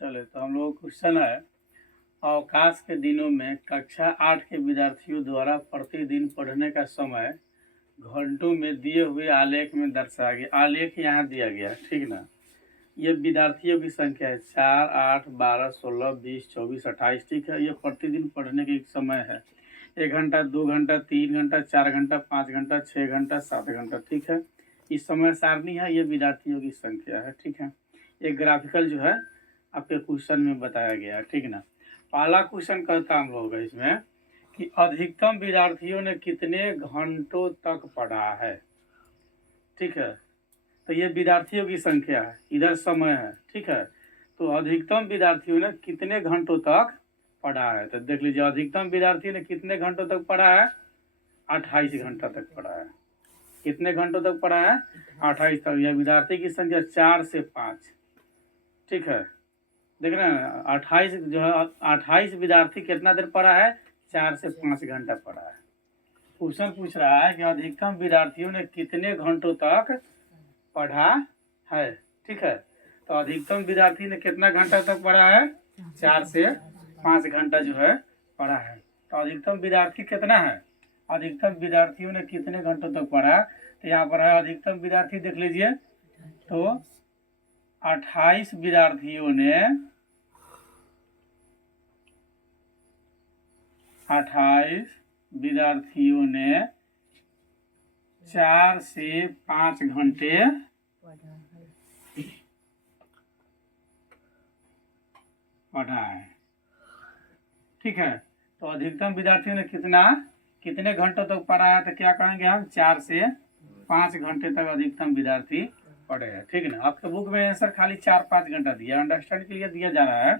चले तो हम लोग क्वेश्चन है, अवकाश के दिनों में कक्षा 8 के विद्यार्थियों द्वारा प्रतिदिन पढ़ने का समय घंटों में दिए हुए आलेख में दर्शाया गया। आलेख यहाँ दिया गया, ठीक ना। ये विद्यार्थियों की संख्या है 4, 8, 12, 16, 20, 24, 28, ठीक है। ये प्रतिदिन पढ़ने के एक समय है, 1 घंटा, 2 घंटा, 3 घंटा, 4 घंटा, 5 घंटा, 6 घंटा, 7 घंटा, ठीक है। इस समय सारणी है, ये विद्यार्थियों की संख्या है, ठीक है। एक ग्राफिकल जो है आपके क्वेश्चन में बताया गया है, ठीक ना। पहला क्वेश्चन कहता हम लोग इसमें कि अधिकतम विद्यार्थियों ने कितने घंटों तक पढ़ा है, ठीक है। तो ये विद्यार्थियों की संख्या है, इधर समय है, ठीक है। तो अधिकतम विद्यार्थियों ने कितने घंटों तक पढ़ा है, तो देख लीजिए अधिकतम विद्यार्थी ने कितने घंटों तक पढ़ा है, 28 घंटा तक पढ़ा है। कितने घंटों तक पढ़ा है, 28 तक। यह विद्यार्थी की संख्या 4 से 5, ठीक है। देख रहे हैं 28 जो है 28 विद्यार्थी कितना देर पढ़ा है, 4 से 5 घंटा पढ़ा है। क्वेश्चन पूछ रहा है कि अधिकतम विद्यार्थियों ने कितने घंटों तक पढ़ा है, ठीक है। तो अधिकतम विद्यार्थी ने कितना घंटा तक पढ़ा है, 4 से 5 घंटा जो है पढ़ा है। तो अधिकतम विद्यार्थी कितना है, अधिकतम विद्यार्थियों ने कितने घंटों तक पढ़ा है, तो यहाँ पर है अधिकतम विद्यार्थी देख लीजिए। तो 28 विद्यार्थियों ने 4 से 5 घंटे पढ़ा है, ठीक है। तो अधिकतम विद्यार्थियों ने कितने घंटों तक पढ़ा है, तो क्या कहेंगे हम, 4 से 5 घंटे तक अधिकतम विद्यार्थी पढ़े हैं, ठीक है ना। आपके बुक में आंसर खाली 4-5 घंटा दिया, अंडरस्टैंड के लिए दिया जा रहा है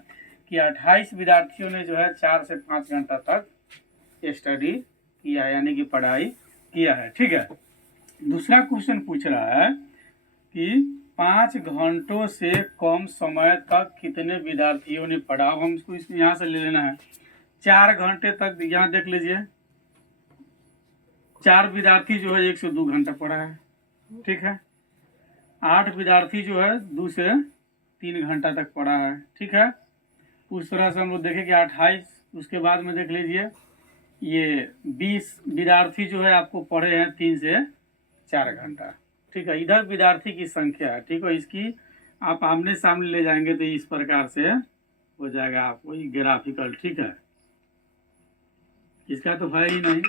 कि 28 विद्यार्थियों ने जो है 4 से 5 घंटा तक स्टडी किया है, यानी कि पढ़ाई किया है, ठीक है। दूसरा क्वेश्चन पूछ रहा है कि 5 घंटों से कम समय तक कितने विद्यार्थियों ने पढ़ा। हम इसको यहाँ से ले लेना है 4 घंटे तक। यहाँ देख लीजिए 4 विद्यार्थी जो है 1 से 2 घंटा पढ़ा है, ठीक है। 8 विद्यार्थी जो है 2 से 3 घंटा तक पढ़ा है, ठीक है। उस तरह से हम लोग देखें कि 28, उसके बाद में देख लीजिए ये 20 विद्यार्थी जो है आपको पढ़े हैं 3 से 4 घंटा, ठीक है। इधर विद्यार्थी की संख्या है, ठीक है। इसकी आप आमने सामने ले जाएंगे तो इस प्रकार से हो जाएगा आपको ये ग्राफिकल, ठीक है। इसका तो है ही नहीं।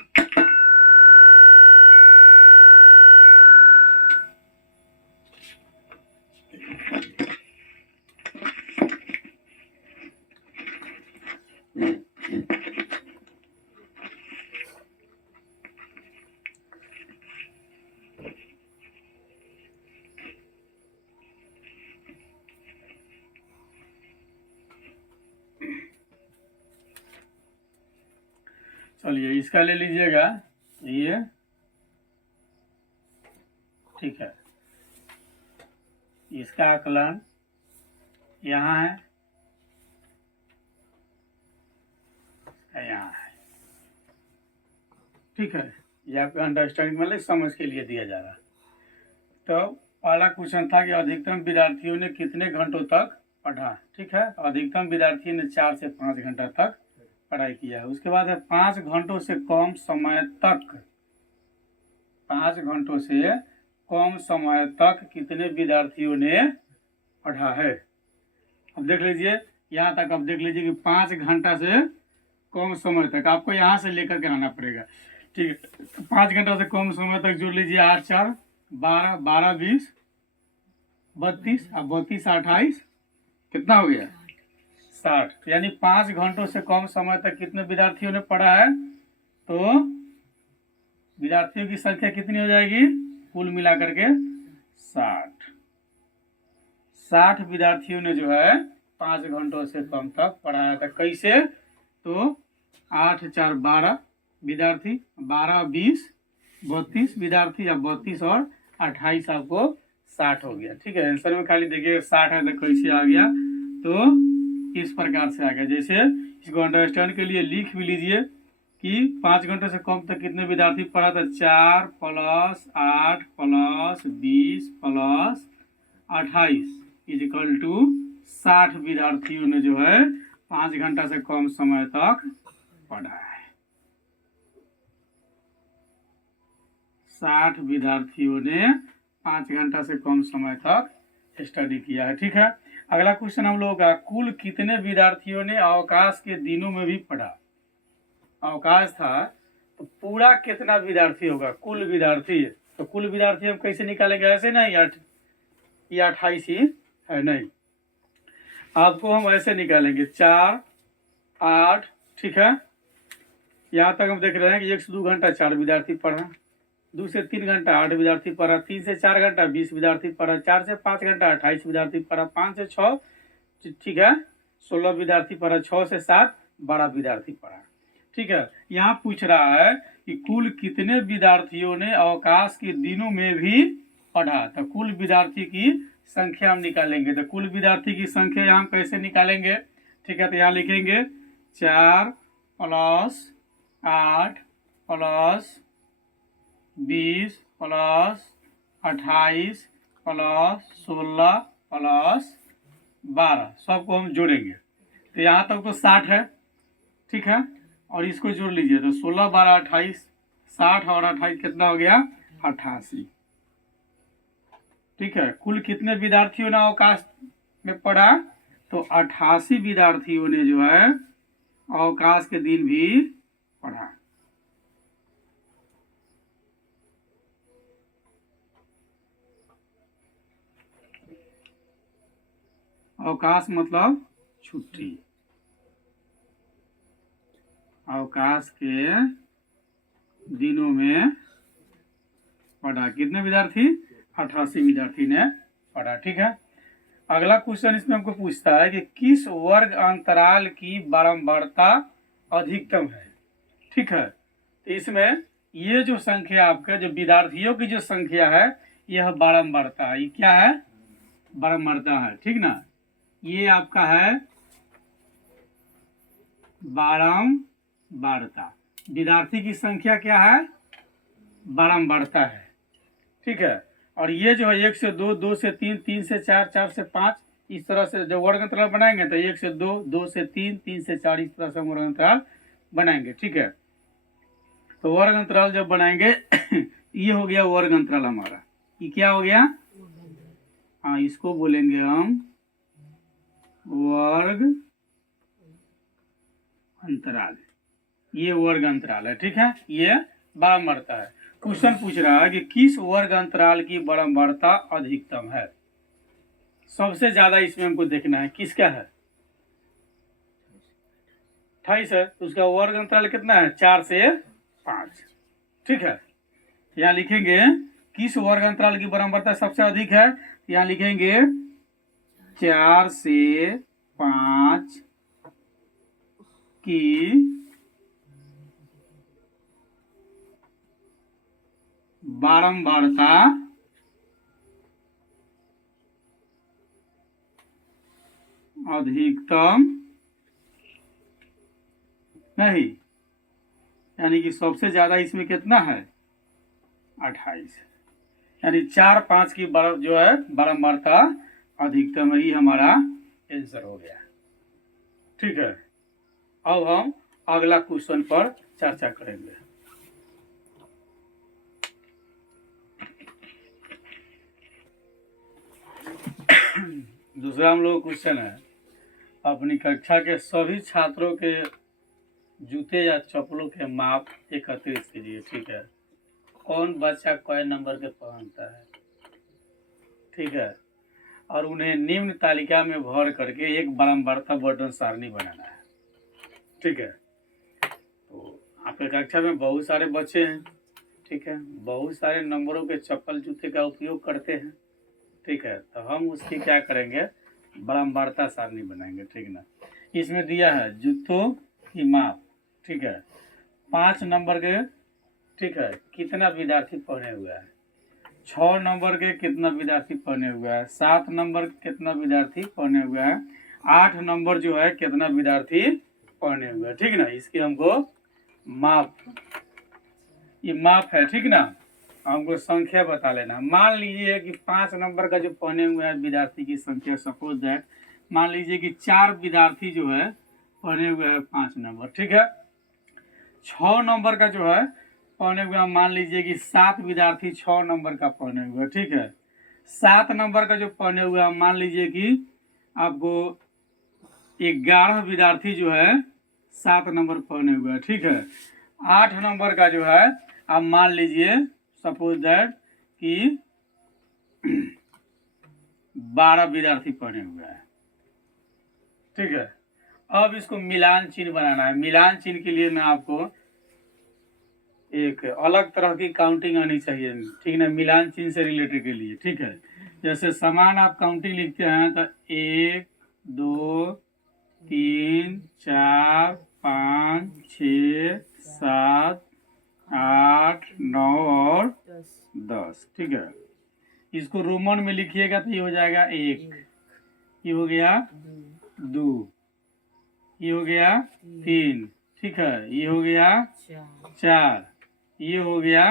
चलिए इसका ले लीजिएगा ये, ठीक है। इसका आकलन यहाँ है, यहाँ है, ठीक है। ये आपका अंडरस्टैंडिंग मतलब समझ के लिए दिया जा रहा है। तो पहला क्वेश्चन था कि अधिकतम विद्यार्थियों ने कितने घंटों तक पढ़ा, ठीक है। अधिकतम विद्यार्थी ने 4 से 5 घंटा तक पढ़ाई किया है। उसके बाद है 5 घंटों से कम समय तक, 5 घंटों से कम समय तक कितने विद्यार्थियों ने पढ़ा है। अब देख लीजिए यहाँ तक, अब देख लीजिए कि 5 घंटा से कम समय तक आपको यहाँ से लेकर के आना पड़ेगा, ठीक है। तो 5 घंटा से कम समय तक जोड़ लीजिए, 8 4 12, 12 20 32, अब 32 28 कितना हो गया, 60। यानी 5 घंटों से कम समय तक कितने विद्यार्थियों ने पढ़ा है, तो विद्यार्थियों की संख्या कितनी हो जाएगी, कुल मिलाकर के 60 विद्यार्थियों ने जो है 5 घंटों से कम तक पढ़ाया था। कैसे, तो 8 4 12 विद्यार्थी, 12 20 32 विद्यार्थी, या 32 और 28 आपको 60 हो गया, ठीक है। आंसर में खाली देखिए 60 है तो कैसे आ गया, तो इस प्रकार से आ गया। जैसे इसको अंडरस्टैंड के लिए लिख भी लीजिए कि 5 घंटे से कम तक कितने विद्यार्थी पढ़ा था, 4 + 8 + 20 + 28 = 60 विद्यार्थियों ने जो है 5 घंटा से कम समय तक पढ़ा है। 60 विद्यार्थियों ने 5 घंटा से कम समय तक स्टडी किया है। ठीक है, अगला क्वेश्चन हम लोगों का, कुल कितने विद्यार्थियों ने अवकाश के दिनों में भी पढ़ा? अवकाश था तो पूरा कितना विद्यार्थी होगा? कुल विद्यार्थी, तो कुल विद्यार्थी हम कैसे निकालेंगे? ऐसे नहीं, ये 28 ही है, नहीं, आपको हम ऐसे निकालेंगे 4 8। ठीक है, यहाँ तक हम देख रहे हैं कि 1 से 2 घंटा 4 विद्यार्थी पढ़ा, 2 से 3 घंटा 8 विद्यार्थी पढ़ा, 3 से 4 घंटा 20 विद्यार्थी पढ़ा, 4 से 5 घंटा 28 विद्यार्थी पढ़ा, 5 से 6, ठीक है, 16 विद्यार्थी पढ़ा, 6 से 7 12 विद्यार्थी पढ़ा। ठीक है, यहाँ पूछ रहा है कि कुल कितने विद्यार्थियों ने अवकाश के दिनों में भी पढ़ा? तो कुल विद्यार्थी की संख्या हम निकालेंगे। तो कुल विद्यार्थी की संख्या यहाँ कैसे निकालेंगे? ठीक है, तो यहाँ लिखेंगे 4 + 8 + 20 + 28 + 16 + 12 सबको हम जोड़ेंगे। तो यहाँ तक तो 60 है। ठीक है, और इसको जोड़ लीजिए तो 16 12 28, 60 और 28 कितना हो गया? 88। ठीक है, कुल कितने विद्यार्थियों ने अवकाश में पढ़ा? तो 88 विद्यार्थियों ने जो है अवकाश के दिन भी पढ़ा। अवकाश मतलब छुट्टी। अवकाश के दिनों में पढ़ा कितने विद्यार्थी? 88 विद्यार्थी ने पढ़ा। ठीक है, अगला क्वेश्चन इसमें हमको पूछता है कि किस वर्ग अंतराल की बारंबारता अधिकतम है? ठीक है, तो इसमें ये जो संख्या आपका, जो विद्यार्थियों की जो संख्या है, यह बारंबारता है। ये क्या है? बारंबारता है। ठीक ना, ये आपका है बारंबारता। विद्यार्थी की संख्या क्या है? बारंबारता है। ठीक है, और ये जो है 1 से 2, 2 से 3, 3 से 4, 4 से 5, इस तरह से जब वर्ग अंतराल बनाएंगे तो 1 से 2, 2 से 3, 3 से 4, इस तरह से वर्ग अंतराल बनाएंगे। ठीक है, तो वर्ग अंतराल जब बनाएंगे ये हो गया वर्ग अंतराल हमारा। ये क्या हो गया? हाँ, इसको बोलेंगे हम वर्ग अंतराल। ये वर्ग अंतराल है। ठीक है, ये बारंबारता है। क्वेश्चन पूछ रहा है कि किस वर्ग अंतराल की बारंबारता अधिकतम है? सबसे ज्यादा इसमें हमको देखना है किसका है? 28 है, तो उसका वर्ग अंतराल कितना है? 4 से 5। ठीक है, यहाँ लिखेंगे किस वर्ग अंतराल की बारंबारता सबसे अधिक है? यहाँ लिखेंगे 4 से 5 की बारंबारता अधिकतम नहीं, यानी कि सबसे ज्यादा इसमें कितना है? 28, यानी 4 5 की जो है बारंबारता अधिकतम, ही हमारा आंसर हो गया। ठीक है, अब हम अगला क्वेश्चन पर चर्चा करेंगे। दूसरा हम लोग क्वेश्चन है, अपनी कक्षा के सभी छात्रों के जूते या चप्पलों के माप एकत्रित कीजिए। ठीक है, कौन बच्चा कौन नंबर के पहनता है? ठीक है, और उन्हें निम्न तालिका में भर करके एक बारंबारता बटन सारणी बनाना है। ठीक है, तो आपके कक्षा में बहुत सारे बच्चे हैं। ठीक है, बहुत सारे नंबरों के चप्पल जूते का उपयोग करते हैं। ठीक है, तो हम उसकी क्या करेंगे? बारंबारता सारणी बनाएंगे। ठीक ना, इसमें दिया है जूतों की माप। ठीक है, 5 नंबर के, ठीक है, कितना विद्यार्थी पहने हुआ है? 6 नंबर के कितना विद्यार्थी पहने हुआ है? 7 नंबर कितना विद्यार्थी पहने हुआ है? 8 नंबर जो है कितना विद्यार्थी पहने हुए है? ठीक ना, इसकी हमको माप, ये माप है। ठीक ना, हमको संख्या बता लेना। मान लीजिए कि 5 नंबर का जो पहने हुए हैं विद्यार्थी की संख्या, सपोज दैट मान लीजिए कि 4 विद्यार्थी जो है पढ़े हुए हैं 5 नंबर, ठीक है। 6 नंबर का जो है पढ़े हुए, मान लीजिए कि 7 विद्यार्थी 6 नंबर का पढ़े हुए, ठीक है। 7 नंबर का जो पढ़े हुए हैं, मान लीजिए कि आपको 11 विद्यार्थी जो है 7 नंबर पढ़े हुए हैं, ठीक है। 8 नंबर का जो है आप मान लीजिए सपोज दैट कि 12 विद्यार्थी पढ़े हुए हैं, ठीक है। अब इसको मिलान चिन्ह बनाना है। मिलान चिन्ह के लिए मैं आपको एक अलग तरह की काउंटिंग आनी चाहिए, ठीक है, मिलान चिन्ह से रिलेटेड के लिए, ठीक है। जैसे समान आप काउंटिंग लिखते हैं तो 1 2 3 4 5 6 7 8 9 और 10, ठीक है। इसको रोमन में लिखिएगा तो ये हो जाएगा 1, ये हो गया 2, ये हो गया 3, ठीक है, ये हो गया 4, ये हो गया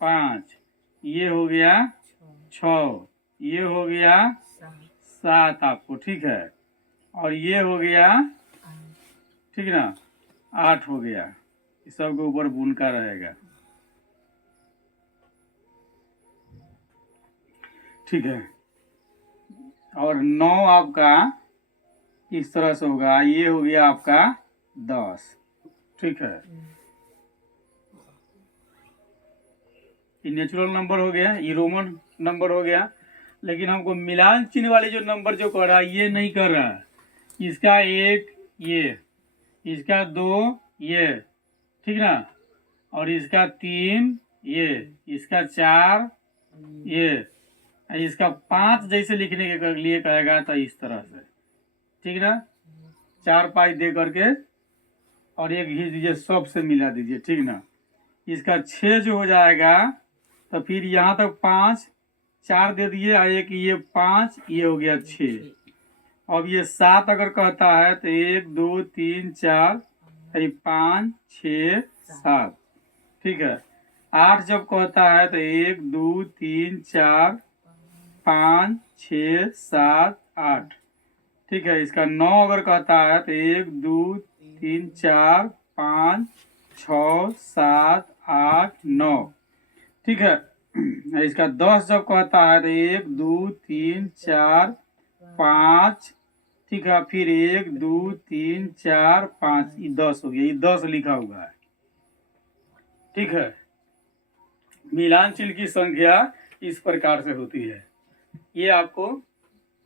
5, ये हो गया 6, ये हो गया 7 आपको, ठीक है, और ये हो गया, ठीक है ना, 8 हो गया। इस सब के ऊपर बुनका रहेगा, ठीक है। और 9 आपका इस तरह से होगा, ये हो गया आपका 10, ठीक है। ये नेचुरल नंबर हो गया, ये रोमन नंबर हो गया। लेकिन हमको मिलान चिन्ह वाली जो नंबर जो कर रहा है ये नहीं कर रहा है। इसका 1 ये, इसका 2 ये, ठीक ना, और इसका 3 ये, इसका 4 ये, इसका 5 जैसे लिखने के लिए कहेगा तो इस तरह से, ठीक ना, 4 5 दे करके और एक घींच दीजिए, सब से मिला दीजिए, ठीक ना। इसका 6 जो हो जाएगा तो फिर यहाँ तक 5 4 दे दिए और एक ये 5, ये हो गया 6। अब ये 7 अगर कहता है तो 1 2 3 4 5 6 7, ठीक है। 8 जब कहता है तो 1 2 3 4 5 6 7 8, ठीक है। इसका 9 अगर कहता है तो 1 2 3 4 5 6 7 8 9, ठीक है। इसका 10 जब कहता है तो 1 2 3 4 5, ठीक है, फिर 1 2 3 4 5, ये 10 हो गया, ये 10 लिखा हुआ है, ठीक है। मिलान चिन्ह की संख्या इस प्रकार से होती है। ये आपको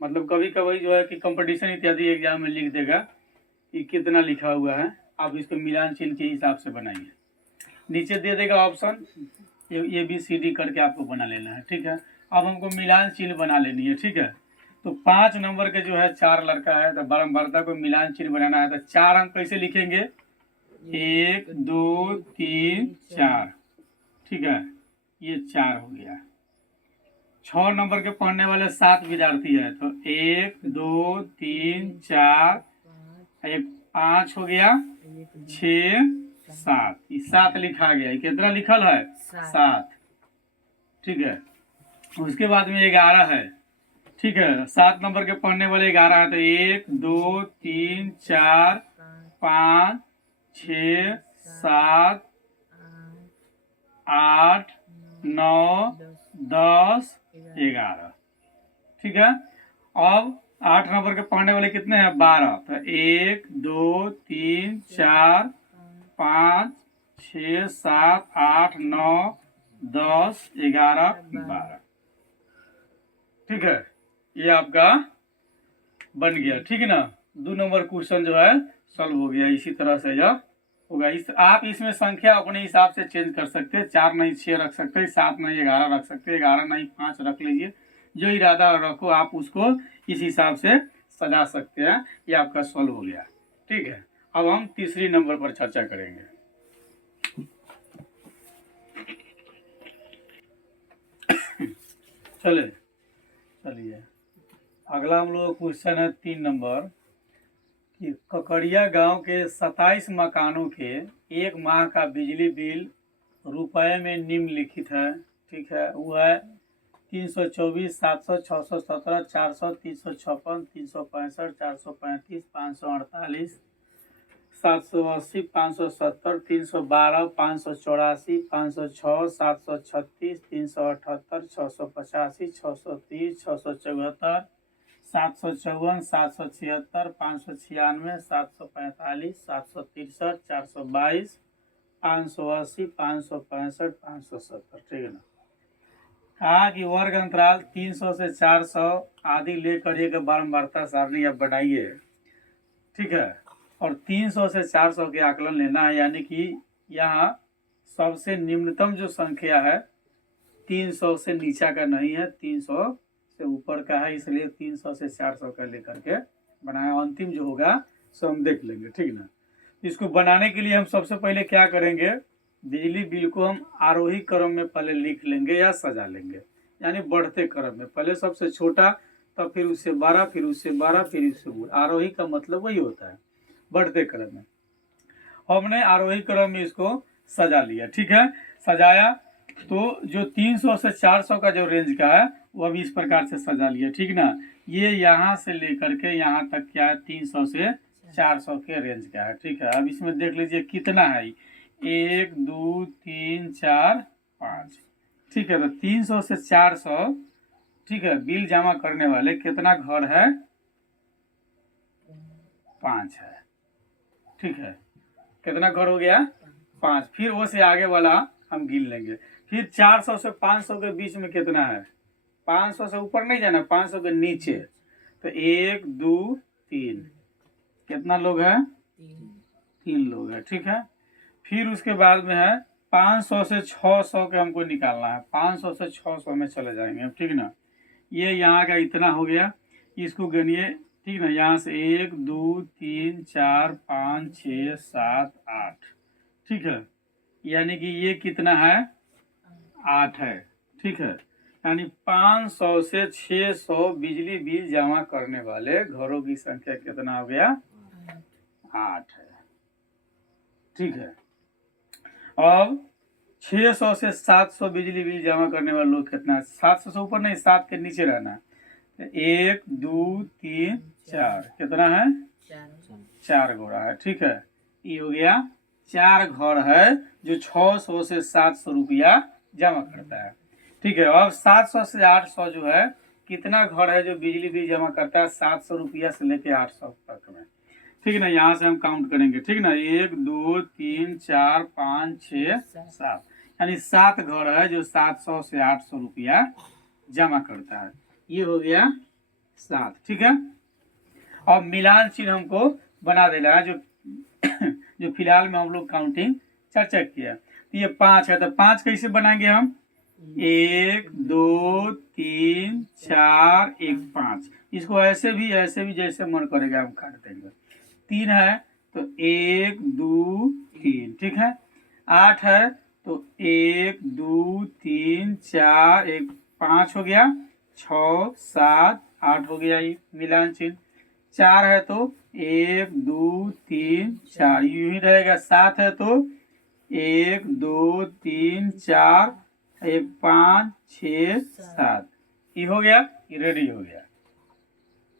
मतलब कभी कभी जो है कि कंपटीशन इत्यादि एग्जाम में लिख देगा कि कितना लिखा हुआ है, आप इसको मिलान चिन्ह के हिसाब से बनाइए। नीचे दे देगा ऑप्शन, ये बी सी डी करके आपको बना लेना है, ठीक है। अब हमको मिलान चिन्ह बना लेनी है, ठीक है। तो 5 नंबर के जो है 4 लड़का है तो बारंबारता को मिलान चिन्ह बनाना है तो 4 हम कैसे लिखेंगे, 1 2 3 4, ठीक है, ये 4 हो गया। 6 नंबर के पढ़ने वाले 7 विद्यार्थी है तो 1 2 3 4 5 हो गया, 6 7, ये 7 लिखा गया। कितना लिखल है, 7, ठीक है। उसके बाद में 11 है, ठीक है। 7 नंबर के पढ़ने वाले 11 है तो 1 2 3 4 5 6 7 8 9 10 11, ठीक है। अब 8 नंबर के पढ़ने वाले कितने हैं, 12, तो 1 2 3 4 5 6 7 8 9 10 11 12, ठीक है। ये आपका बन गया, ठीक है ना। 2 नंबर क्वेश्चन जो है सॉल्व हो गया। इसी तरह से यह होगा। आप इसमें संख्या अपने हिसाब से चेंज कर सकते हैं, 4 नहीं 6 रख सकते हैं, 7 नहीं 11 रख सकते हैं, 11 नहीं 5 रख लीजिए, जो इरादा रखो आप उसको इस हिसाब से सजा सकते हैं। ये आपका सॉल्व हो गया, ठीक है। अब हम तीसरी नंबर पर चर्चा करेंगे। चलिए अगला हम लोग क्वेश्चन है 3 नंबर कि ककड़िया गांव के 27 मकानों के 1 माह का बिजली बिल रुपए में निम्नलिखित है, ठीक है। वो है 324, 700, 617, 400, 356, 365, 435, 548, 780, 570, 312, 584, 506, 736, 378, 685, 630, 674, 754, 776, 596, 745, 763, 422, 580, 565, 570। ठीक है ना। कहा कि वर्ग अंतराल 300 से 400 आदि लेकर एक बारंबारता सारणी अब बनाइए। ठीक है। और 300 से 400 के आकलन लेना है, यानी कि यहाँ सबसे निम्नतम जो संख्या है 300 से नीचा का नहीं है, 300 से ऊपर का है, इसलिए 300 से 400 का लेकर के बनाया। अंतिम जो होगा सो हम देख लेंगे। ठीक ना। इसको बनाने के लिए हम सबसे पहले क्या करेंगे, बिजली बिल को हम आरोही क्रम में पहले लिख लेंगे या सजा लेंगे, यानी बढ़ते क्रम में, पहले सबसे छोटा, तब फिर उससे 12, फिर उससे 12, फिर उससे 12। आरोही का मतलब वही होता है, बढ़ते क्रम में। हमने आरोही क्रम में इसको सजा लिया। ठीक है। सजाया तो जो 300 से 400 का जो रेंज का है वो अभी इस प्रकार से सजा लिया। ठीक ना। ये यहाँ से लेकर के यहाँ तक क्या है, 300 से 400 के रेंज का है। ठीक है। अब इसमें देख लीजिए कितना है, 1 2 3 4 5। ठीक है। तो 300 से 400, ठीक है, बिल जमा करने वाले कितना घर है, 5 है। ठीक है। कितना घर हो गया, 5। फिर वो से आगे वाला हम गिन लेंगे। फिर 400 से 500 के बीच में कितना है, 500 से ऊपर नहीं जाना, 500 के नीचे। तो 1 2 3, कितना लोग हैं, 3 लोग हैं। ठीक है। फिर उसके बाद में है 500 से 600 के हमको निकालना है, 500 से 600 में चले जाएंगे हम। ठीक ना। ये यहाँ का इतना हो गया, इसको गिनिए। ठीक ना। यहाँ से 1 2 3 4 5 6 7 8। ठीक है। यानी कि ये कितना है, 8 है। ठीक है। यानी 500 से 600 बिजली बिल जमा करने वाले घरों की संख्या कितना हो गया, 8 है। ठीक है। अब 600 से 700 बिजली बिल जमा करने वाले लोग कितना है, 700 से ऊपर नहीं, 7 के नीचे रहना है। 1 2 3 4, कितना है, 4 घोड़ा है। ठीक है। ये हो गया 4 घर है जो 600 से 700 रुपया जमा करता है। ठीक है। अब 700 से 800 जो है, कितना घर है जो बिजली बिल जमा करता है 700 रुपया से लेके 800 तक में। ठीक है ना। यहाँ से हम काउंट करेंगे। ठीक ना। 1 2 3 4 5 6 7, यानी 7 घर है जो 700 से 800 रुपया जमा करता है। ये हो गया 7। ठीक है। अब मिलान चिन्ह हमको बना देना है, जो जो फिलहाल में हम लोग काउंटिंग चर्चा किया। तो ये 5 है, तो 5 कैसे बनाएंगे हम, 1 2 3 4 1 5। इसको ऐसे भी जैसे मन करेगा हम काट देंगे। 3 है तो 1 2 3। ठीक है। 8 है तो 1 2 3 4 1 5 हो गया, 6 7 8 हो गया। ये मिलान चिन्ह। 4 है तो 1 2 3 4, यूं ही रहेगा। 7 है तो 1 2 3 4 1 5 6 7। ये हो गया, ये रेडी हो गया।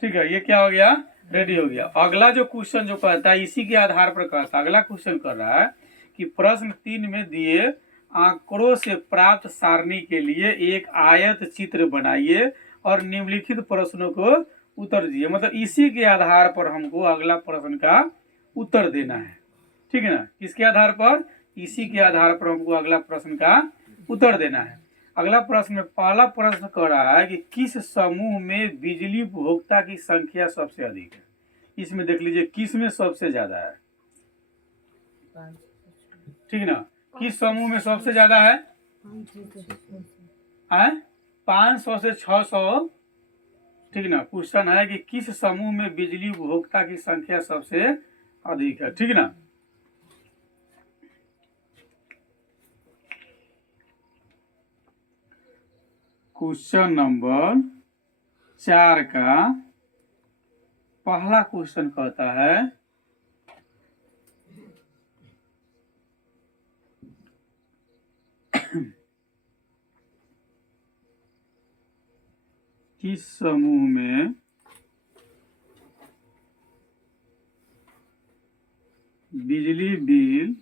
ठीक है। ये क्या हो गया, रेडी हो गया। अगला जो क्वेश्चन जो कहता है, इसी के आधार पर कहता है, अगला क्वेश्चन कर रहा है कि प्रश्न 3 में दिए आंकड़ों से प्राप्त सारणी के लिए एक आयत चित्र बनाइए और निम्नलिखित प्रश्नों को उत्तर दिए। मतलब इसी के आधार पर हमको अगला प्रश्न का उत्तर देना है। ठीक है ना। किसके आधार पर, इसी के आधार पर हमको अगला प्रश्न का उत्तर देना है। अगला प्रश्न में पहला प्रश्न कर रहा है कि किस समूह में बिजली उपभोक्ता की संख्या सबसे अधिक है। इसमें देख लीजिए किस में सबसे ज्यादा है। ठीक ना। किस समूह में सबसे ज्यादा है, 500 से 600। ठीक ना। क्वेश्चन है कि किस समूह में बिजली उपभोक्ता की संख्या सबसे अधिक है। ठीक ना। क्वेश्चन नंबर 4 का पहला क्वेश्चन कहता है किस समूह में बिजली बिल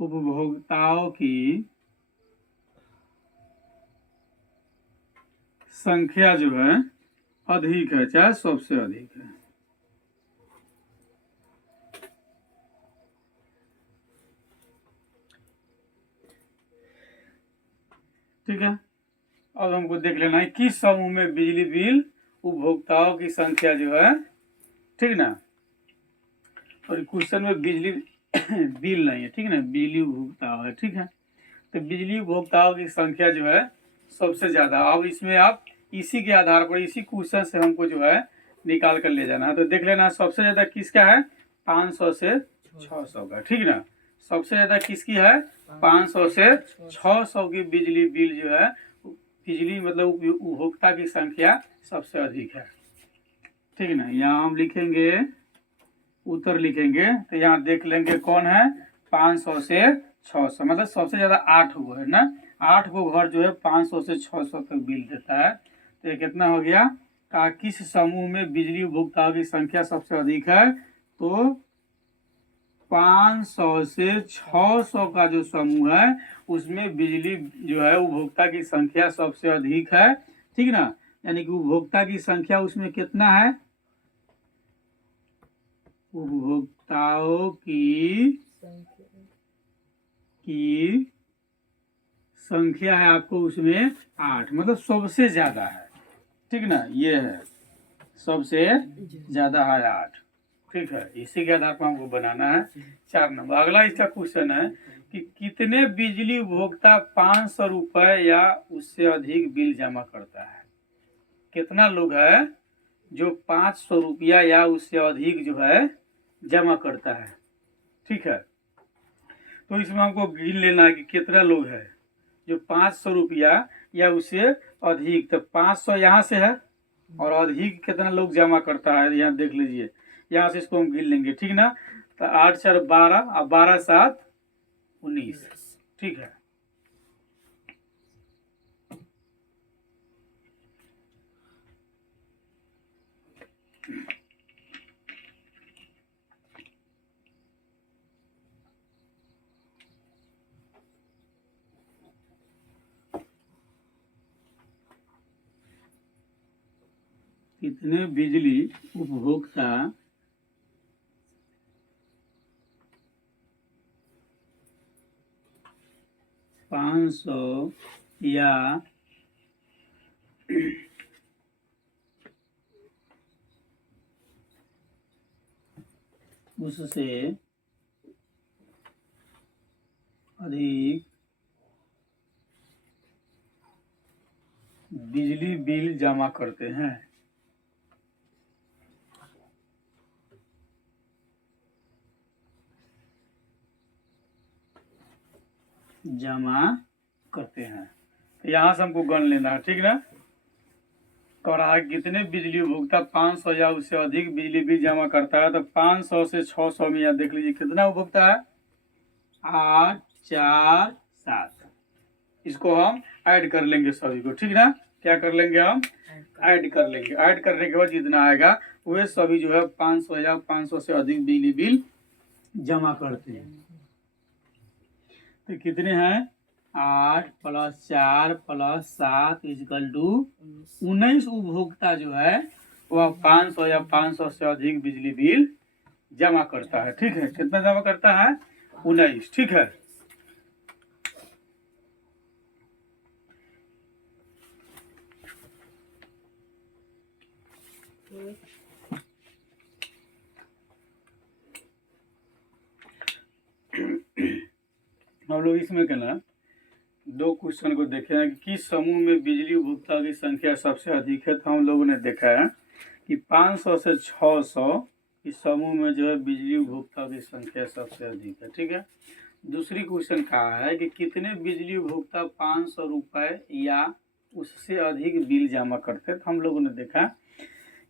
उपभोक्ताओं की संख्या जो है अधिक है, चाहे सबसे अधिक है। ठीक है, अब हमको देख लेना है किस समूह में बिजली बिल उपभोक्ताओं की संख्या जो है, ठीक ना। और क्वेश्चन में बिजली बिल नहीं है, ठीक है ना, बिजली उपभोक्ता है, ठीक है। तो बिजली उपभोक्ताओं की संख्या जो है सबसे ज़्यादा। अब इसमें आप इसी के आधार पर, इसी क्वेश्चन से हमको जो है निकाल कर ले जाना है। तो देख लेना सबसे ज़्यादा किसका है, 500 से 600 का, ठीक ना। सबसे ज़्यादा किसकी है, 500 से 600 की बिजली बिल जो है, बिजली मतलब उपभोक्ता की संख्या सबसे अधिक है, ठीक ना। यहाँ हम लिखेंगे, उत्तर लिखेंगे, तो यहाँ देख लेंगे कौन है, 500 से 600, मतलब सबसे ज़्यादा 8 गो है ना। 8 गो घर जो है 500 से 600 तक बिल देता है। तो ये कितना हो गया, का किस समूह में बिजली उपभोक्ताओं की संख्या सबसे अधिक है, तो 500 से 600 का जो समूह है उसमें बिजली जो है उपभोक्ता की संख्या सबसे अधिक है, ठीक ना। यानी कि उपभोक्ता की संख्या उसमें कितना है, उपभोक्ताओं की संख्या है आपको उसमें 8, मतलब सबसे ज्यादा है, ठीक ना। ये है सबसे ज्यादा है 8, ठीक है। इसी के आधार पर हमको बनाना है 4 नंबर। अगला इसका क्वेश्चन है कि कितने बिजली उपभोक्ता 500 रुपए या उससे अधिक बिल जमा करता है। कितना लोग है जो 500 रुपया या उससे अधिक जो है जमा करता है, ठीक है। तो इसमें हमको गिन लेना है कि कितना लोग है जो 500 रुपया या उससे अधिक। तो 500 यहाँ से है और अधिक कितना लोग जमा करता है, यहाँ देख लीजिए, यहाँ से इसको हम गिन लेंगे, ठीक ना। तो 8 4 12 और 12 7 19, ठीक है। कितने बिजली उपभोक्ता 500 या उससे अधिक बिजली बिल जमा करते हैं। तो यहाँ से हमको गण लेना है, ठीक ना। और आगे कितने बिजली उपभोक्ता 500 या उससे अधिक बिजली बिल जमा करता है। तो 500 से 600 में यहाँ देख लीजिए कितना उपभोक्ता है, 8 4 7। इसको हम ऐड कर लेंगे सभी को, ठीक ना। क्या कर लेंगे, हम ऐड कर लेंगे। ऐड करने के बाद जितना आएगा वे सभी जो है 500 या 500 से अधिक बिजली बिल जमा करते हैं। तो कितने हैं, 8 + 4 + 7 = 19 उपभोक्ता जो है वह 500 या 500 से अधिक बिजली बिल जमा करता है, ठीक है। कितना जमा करता है, 19, ठीक है। हम लोग इसमें कहना 2 क्वेश्चन को देखे हैं कि किस समूह में बिजली उपभोक्ता की संख्या सबसे अधिक है। तो हम लोगों ने देखा है कि 500 से 600 इस समूह में जो है बिजली उपभोक्ता की संख्या सबसे अधिक है, ठीक है। दूसरी क्वेश्चन कहा है कि कितने बिजली उपभोक्ता 500 रुपये या उससे अधिक बिल जमा करते हैं। तो हम लोगों ने देखा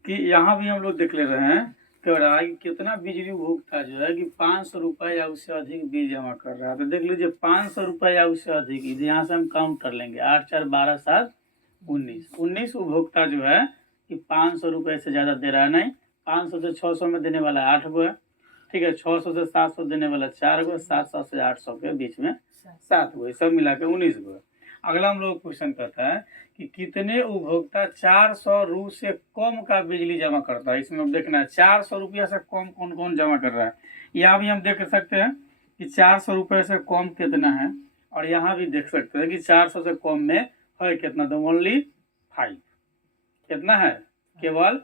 कि यहाँ भी हम लोग देख ले रहे हैं कह रहा है कि कितना बिजली उपभोक्ता जो है कि 500 रुपये या उससे अधिक बिल जमा कर रहा है। तो देख लीजिए 500 रुपये या उससे अधिक, यहाँ से हम काउंट कर लेंगे 8 4 12 7 19 उपभोक्ता जो है कि 500 रुपये से ज़्यादा दे रहा है। नहीं, 500 से 600 में देने वाला 8 गो है, ठीक है। 600 से 700 देने वाला 4 गो, 700 से 800 के बीच में 7 गो, सब मिला के 19 गो है। अगला हम लोग क्वेश्चन करता है कि कितने उपभोक्ता 400 रू से कम का बिजली जमा करता है। इसमें हम देखना है 400 रुपया से कम कौन कौन जमा कर रहा है। यहाँ भी हम देख सकते हैं कि 400 रुपये से कम कितना है, और यहाँ भी देख सकते हैं कि 400 से कम में है कितना, तो ओनली 5। कितना है, केवल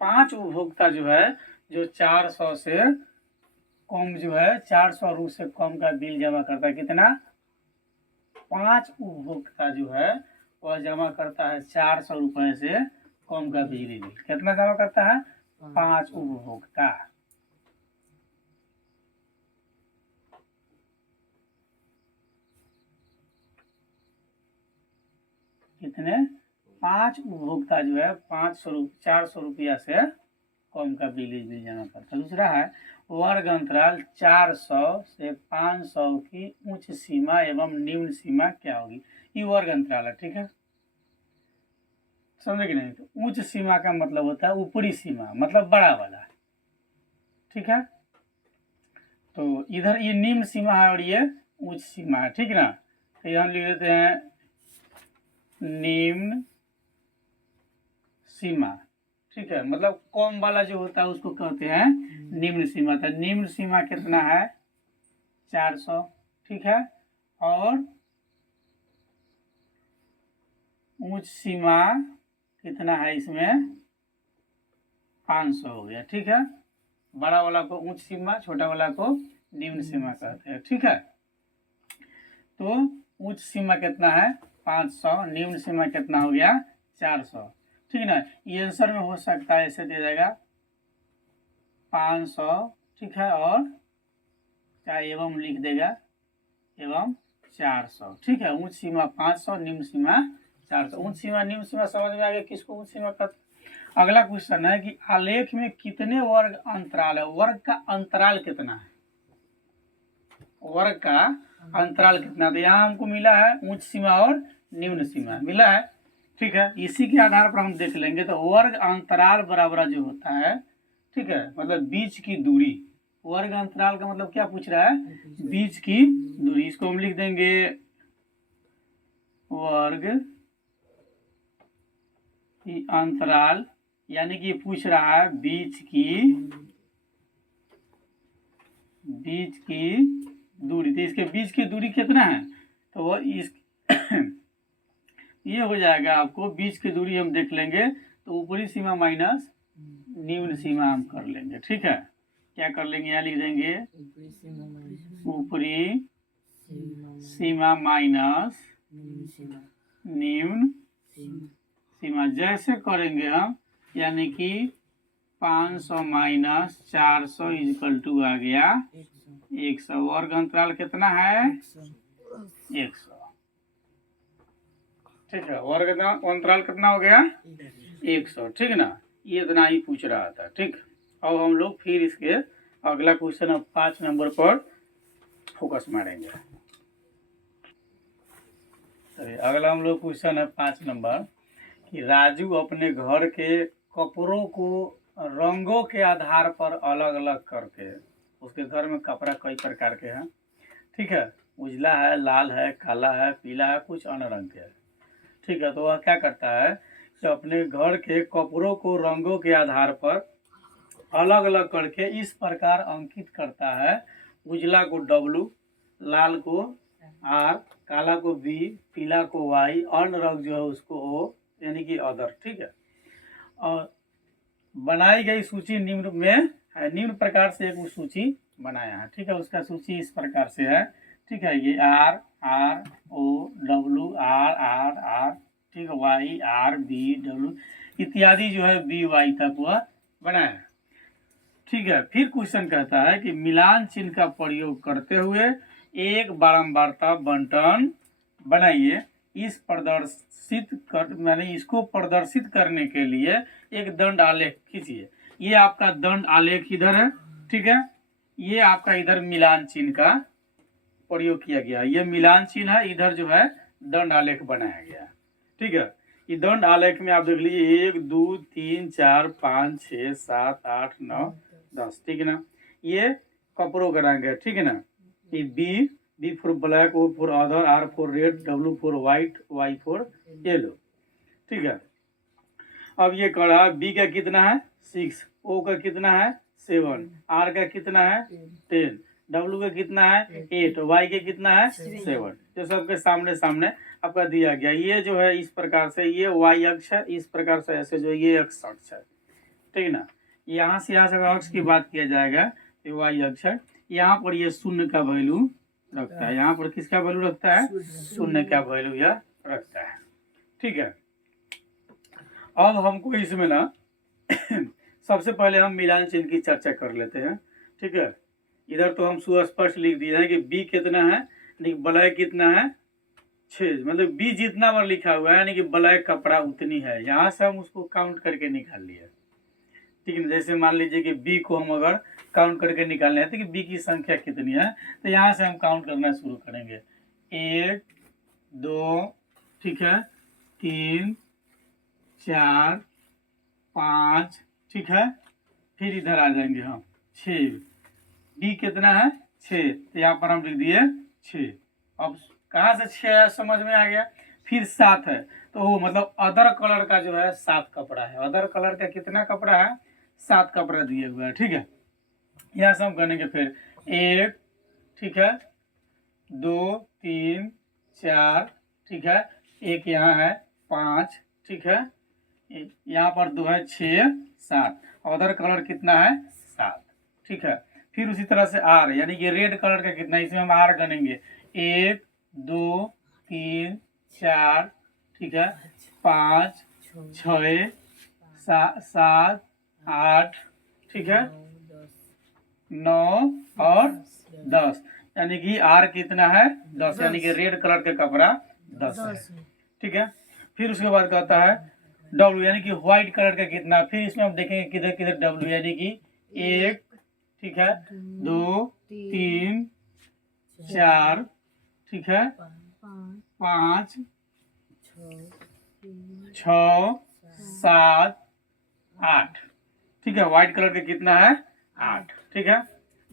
5 उपभोक्ता जो है जो 400 से कम जो है 400 रू से कम का बिल जमा करता है। कितना, 5 उपभोक्ता जो है वह जमा करता है 400 रुपये से कम का बिजली बिल। कितना जमा करता है, 5 उपभोक्ता। कितने, 5 उपभोक्ता जो है 400 रुपया से कम का बिजली बिल जमा करता है। दूसरा है वर्ग अंतराल 400 से 500 की उच्च सीमा एवं निम्न सीमा क्या होगी। ये वर्ग अंतराल है, ठीक है, समझे कि नहीं। तो उच्च सीमा का मतलब होता है ऊपरी सीमा, मतलब बड़ा वाला, ठीक है। तो इधर ये निम्न सीमा है और ये उच्च सीमा है, ठीक ना। तो ये हम लिख देते हैं निम्न सीमा, ठीक है, मतलब कम वाला जो होता है उसको कहते हैं निम्न सीमा। तो निम्न सीमा कितना है, 400, ठीक है, और उच्च सीमा कितना है इसमें, 500 हो गया, ठीक है। बड़ा वाला को उच्च सीमा, छोटा वाला को निम्न सीमा कहते हैं, ठीक है। तो उच्च सीमा कितना है, 500, निम्न सीमा कितना हो गया, 400, ठीक है ना। ये आंसर में हो सकता है ऐसे दे देगा 500, ठीक है, और चाहे एवं लिख देगा एवं 400, ठीक है। उच्च सीमा 500, निम्न सीमा 400। उच्च सीमा निम्न सीमा समझ में आ गया किसको उच्च सीमा कहते। अगला क्वेश्चन है कि आलेख में कितने वर्ग अंतराल है। वर्ग का अंतराल कितना है, वर्ग का अंतराल कितना। तो यहाँ हमको मिला है उच्च सीमा और निम्न सीमा मिला है, ठीक है। इसी के आधार पर हम देख लेंगे। तो वर्ग अंतराल बराबर जो होता है, ठीक है, मतलब बीच की दूरी। वर्ग अंतराल का मतलब क्या पूछ रहा है, बीच की दूरी। इसको हम लिख देंगे वर्ग की अंतराल, यानी कि पूछ रहा है बीच की दूरी। तो इसके बीच की दूरी कितना है, तो वो इस ये हो जाएगा आपको बीच की दूरी हम देख लेंगे। तो ऊपरी सीमा माइनस निम्न सीमा हम कर लेंगे, ठीक है। क्या कर लेंगे, यहाँ लिख देंगे ऊपरी सीमा माइनस निम्न सीमा। जैसे करेंगे हम, यानी कि 500 माइनस 400 इक्वल टू आ गया 100। वर्ग अंतराल कितना है, 100, ठीक है। वर्ग अंतराल कितना हो गया, 100, ठीक ना। ये इतना ही पूछ रहा था, ठीक। अब हम लोग फिर इसके अगला क्वेश्चन अब 5 नंबर पर फोकस मारेंगे। चलिए अगला हम लोग क्वेश्चन है 5 नंबर कि राजू अपने घर के कपड़ों को रंगों के आधार पर अलग अलग करके, उसके घर में कपड़ा कई प्रकार के हैं, ठीक है, उजला है, लाल है, काला है, पीला है, कुछ अन्य रंग के है, ठीक है। तो वह क्या करता है कि अपने घर के कपड़ों को रंगों के आधार पर अलग अलग करके इस प्रकार अंकित करता है। उजला को W, लाल को R, काला को B, पीला को Y, अन्य रंग जो है उसको O, यानी कि अदर, ठीक है। और बनाई गई सूची निम्न में है। निम्न प्रकार से एक सूची बनाया है, ठीक है। उसका सूची इस प्रकार से है, ठीक है। ये R R O W R R R, ठीक है, Y R B W इत्यादि जो है B Y तक वह बनाया है, ठीक है। फिर क्वेश्चन कहता है कि मिलान चिन्ह का प्रयोग करते हुए एक बारंबारता बंटन बनाइए। इस प्रदर्शित कर, यानी इसको प्रदर्शित करने के लिए एक दंड आलेख खींचिए। ये आपका दंड आलेख इधर है, ठीक है। ये आपका इधर मिलान चिन्ह का प्रयोग किया गया, ये मिलान चिन्ह है, इधर जो है दंड आलेख बनाया गया, ठीक है। ये दंड आलेख में आप देख लीजिए 1 2 3 4 5 6 7 8 9 10, ठीक है ना। ये कपड़ों का रंग है, ठीक है ना। ये B for black, O for other, R for red, W for white, Y for yellow, ठीक है। अब ये कड़ा बी का कितना है 6, ओ का कितना है 7, आर का कितना है 10, डब्ल्यू का कितना है 8, वाई के कितना है 7, जो सबके सामने सामने आपका दिया गया। ये जो है इस प्रकार से ये वाई अक्ष है, इस प्रकार से ऐसे जो ये एक्स अक्ष है, ठीक है ना। यहाँ से अगर अक्ष की बात किया जाएगा तो वाई अक्ष है, यहाँ पर ये शून्य का वैल्यू रखता है, यहाँ पर किसका वैल्यू रखता है, शून्य का वैल्यू यह रखता है, ठीक है। अब हमको इसमें ना सबसे पहले हम मिलान चिन्ह की चर्चा कर लेते हैं, ठीक है। इधर तो हम सुस्पष्ट लिख दिए हैं कि बी कितना है, यानी ब्लैक कितना है 6, मतलब बी जितना बार लिखा हुआ है यानी कि ब्लैक कपड़ा उतनी है, यहाँ से हम उसको काउंट करके निकाल लिए, ठीक है। जैसे मान लीजिए कि बी को हम अगर काउंट करके निकालने हैं तो कि बी की संख्या कितनी है, तो यहाँ से हम काउंट करना शुरू करेंगे 1 2, ठीक है, 3 4 5, ठीक है। फिर इधर आ जाएंगे हम 6, बी कितना है 6, तो यहाँ पर हम लिख दिए 6। अब कहाँ से 6 है समझ में आ गया। फिर 7 है, तो वो मतलब अदर कलर का जो है 7 कपड़ा है, अदर कलर का कितना कपड़ा है 7 कपड़ा दिए हुए है, ठीक है। यहाँ से हम गनेंगे फिर 1, ठीक है, 2 3 4, ठीक है, एक यहाँ है 5, ठीक है, यहाँ पर 2 है 6 7, अदर कलर कितना है 7, ठीक है। फिर उसी तरह से आर यानी कि रेड कलर का कितना है, इसमें हम आर गनेंगे 1 2 3 4, ठीक है, 5 6 7 8, ठीक है, 9 और 10, यानी कि आर कितना है 10, यानी कि रेड कलर का कपड़ा 10 है, ठीक है। फिर उसके बाद कहता है डब्ल्यू यानी कि व्हाइट कलर का कितना, फिर इसमें हम देखेंगे किधर किधर डब्ल्यू यानी कि 1, ठीक है, 2 3 4, ठीक है, 5 6 7 8, ठीक है, व्हाइट कलर का कितना है 8, ठीक है।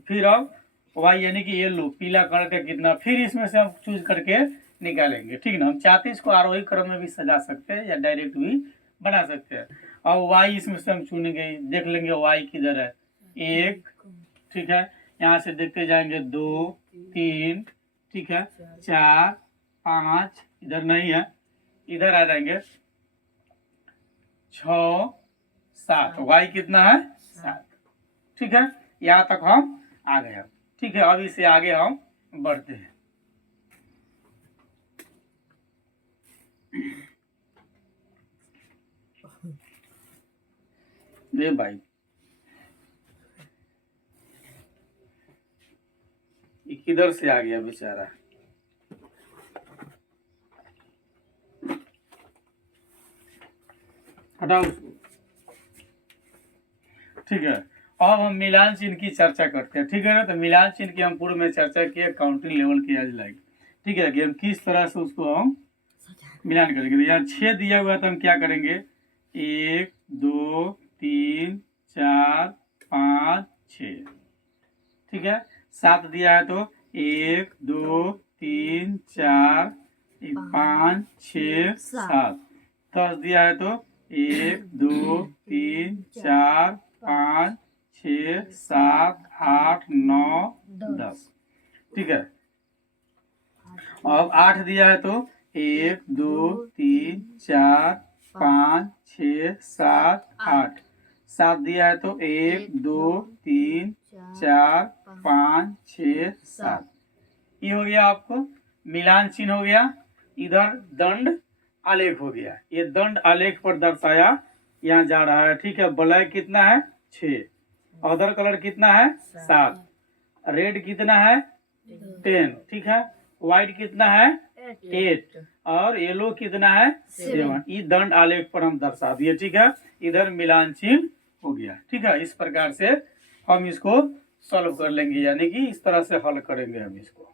फिर अब वाई यानी कि येलो पीला कलर का कितना, फिर इसमें से हम चूज करके निकालेंगे, ठीक है ना। हम चाहते हैं इसको आरोही क्रम में भी सजा सकते हैं या डायरेक्ट भी बना सकते हैं। अब वाई इसमें से हम चुनेंगे, देख लेंगे वाई किधर है 1, ठीक है, यहाँ से देखते जाएंगे 2 3, ठीक है, 4 5, इधर नहीं है, इधर आ जाएंगे 6 7, वाई कितना है 7, ठीक है। यहाँ तक हम आ गए, ठीक है। अब इससे आगे हम बढ़ते हैं। ये भाई ये किधर से आ गया बेचारा, हटाओ उसको, ठीक है। अब हम मिलान चिन्ह की चर्चा करते हैं, ठीक है ना। तो मिलान चिन्ह की हम पूर्व में चर्चा किए काउंटिंग लेवल की एज लाइक, ठीक है, कि हम किस तरह से उसको हम मिलान करेंगे। तो यहाँ 6 दिया हुआ है तो हम क्या करेंगे 1 2 3 4 5 6, ठीक है। 7 दिया है तो 1 2 3 4 5 6 7, 10 दिया है तो 1 2 3 4 5 6 7 8 9 10, ठीक है। अब 8 दिया है तो 1 2 3 4 5 6 7 8, 7 दिया है तो 1 2 3 4 5 6 7, ये हो गया आपको मिलान चिन्ह हो गया। इधर दंड आलेख हो गया, ये दंड आलेख पर दर्शाया यहाँ जा रहा है, ठीक है। ब्लैक कितना है 6, अदर कलर कितना है 7, रेड कितना है 10, ठीक है, व्हाइट कितना है 8 और येलो कितना है 7, ये दंड आलेख पर हम दर्शा दिए, ठीक है। इधर मिलान चिन्ह हो गया। ठीक है, इस प्रकार से हम इसको सॉल्व कर लेंगे, यानी कि इस तरह से हल करेंगे हम इसको।